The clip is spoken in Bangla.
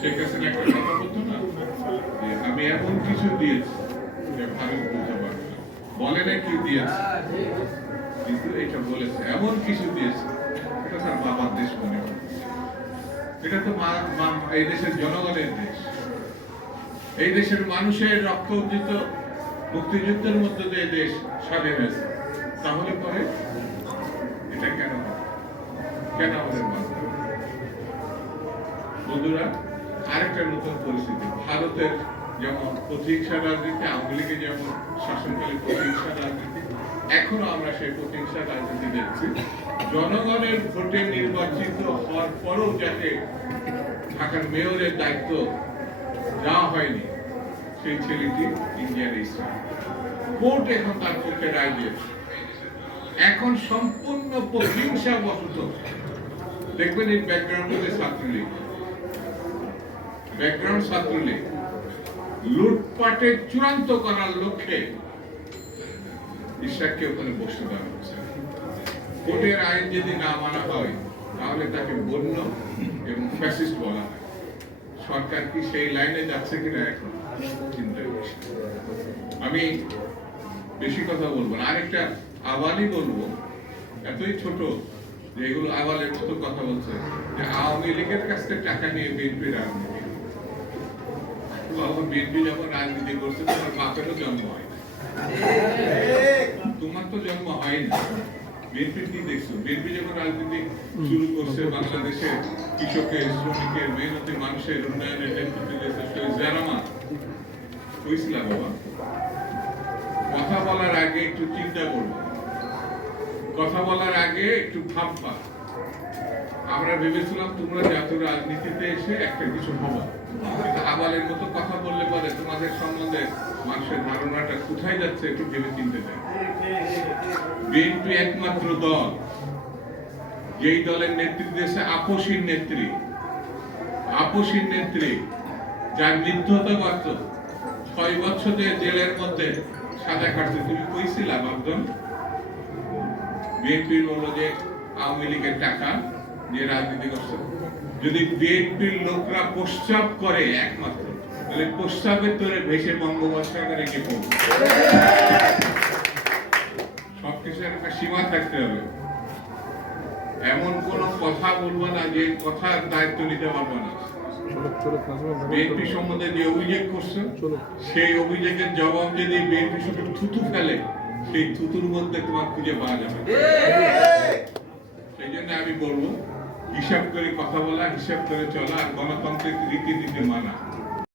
শেখ হাসিনা একটা কথা বলতো না যে আমি এমন কিছু দিয়েছি যে ভারত বুঝতে পারবে না, বলে না কি দিয়েছে, কিন্তু এটা বলেছে এমন কিছু দিয়েছে, এটা তার বাবার দেশ মনে হয়। এটা তো এই দেশের জনগণের দেশ, এই দেশের মানুষের রক্ত অর্জিত মুক্তিযুদ্ধের মধ্যে দিয়ে দেশ স্বাধীন হয়েছে। তাহলে পরে এটা কেন কেন আমাদের মানতে হবে? বন্ধুরা, আরেকটা নতুন পরিস্থিতি, ভারতের যেমন প্রতিহিংসা রাজনীতি, আওয়ামী লীগের যেমন শাসনকালী প্রতিহিংসা রাজনীতি, এখনো আমরা সেই প্রতিহিংসা রাজনীতি দেখছি। জনগণের ভোটে নির্বাচিত হওয়ার পরও যাকে ঢাকার মেয়রের দায়িত্ব দেওয়া হয়নি, সেই ছেলেটি ইন্ডিয়ার ইসলাম কোর্ট এখন তার পক্ষে রায় দিয়েছে। এখন সম্পূর্ণ প্রতিহিংসা বশত দেখবেন এই ব্যাকগ্রাউন্ডে ছাত্রলীগ, লুটপাটের চূড়ান্ত করার লক্ষ্যে ইশরাককে ওখানে বসতে দেওয়া হচ্ছে। কোর্টের আইন যদি না মানা হয় তাহলে তাকে বন্য এবং ফ্যাসিস্ট বলা হয়। সরকার কি সেই লাইনে যাচ্ছে কিনা এখন চিন্তা করছি। আমি বেশি কথা বলবো না, আরেকটা আওয়ালই বলবো, এতই ছোট যে এগুলো আওয়ালের মতো কথা বলছে যে আওয়ামী লীগের কাছ থেকে টাকা নিয়ে বিএনপি রাজনীতি। বিএনপি যখন রাজনীতি করছে তোমার বাপেরও জন্ম হয় না, তোমার তো জন্ম হয় না। বিএনপি কি দেখছো? বিএনপি যখন রাজনীতি শুরু করছে বাংলাদেশে কৃষকের, শ্রমিকের, মেহনতি মানুষের উন্নয়নের নেতৃত্ব দিয়েছে শহীদ জিয়া রহমান। হয়েছিলাম বাবা, কথা বলার আগে একটু চিন্তা করবো, কথা বলার আগে একটু ভাববা। আমরা ভেবেছিলাম তোমরা জাতীয় রাজনীতিতে এসে একটা কিছু হবো, কিন্তু আবালের মতো কথা বললে পরে তোমাদের সম্বন্ধে মানুষের ধারণাটা কোথায় যাচ্ছে একটু ভেবে চিনতে চাই। বিএনপি একমাত্র দল যেই দলের নেতৃত্ব দিয়েছে আপসীর নেত্রী, যার নির্দোষবাদ 6 বছর জেলের মধ্যে সাজা কাটছে। তুমি কইছিলা ভাবজন বিএনপির বলল যে আওয়ামী লীগের টাকা যে রাজনীতি করছে, যদি বিএনপির লোকরা প্রস্তাব করে একমাত্র, তাহলে প্রস্তাবের তোরে ভেসে বঙ্গোপসাগরে গিয়ে পড়বে। সবকিছু একটা সীমা থাকতে হবে। এমন কোন কথা বলবো না যে কথার দায়িত্ব নিতে পারবো না। বিএনপি সম্বন্ধে যে অভিযোগ করছে সেই অভিযোগের জবাব যদি বিএনপি শুধু থুতু ফেলে, সেই থুতুর মধ্যে তোমার খুঁজে পাওয়া যাবে। সেই জন্য আমি বলবো হিসাব করে কথা বলা, হিসাব করে চলা, আর গণতান্ত্রিক রীতিনীতি মানা।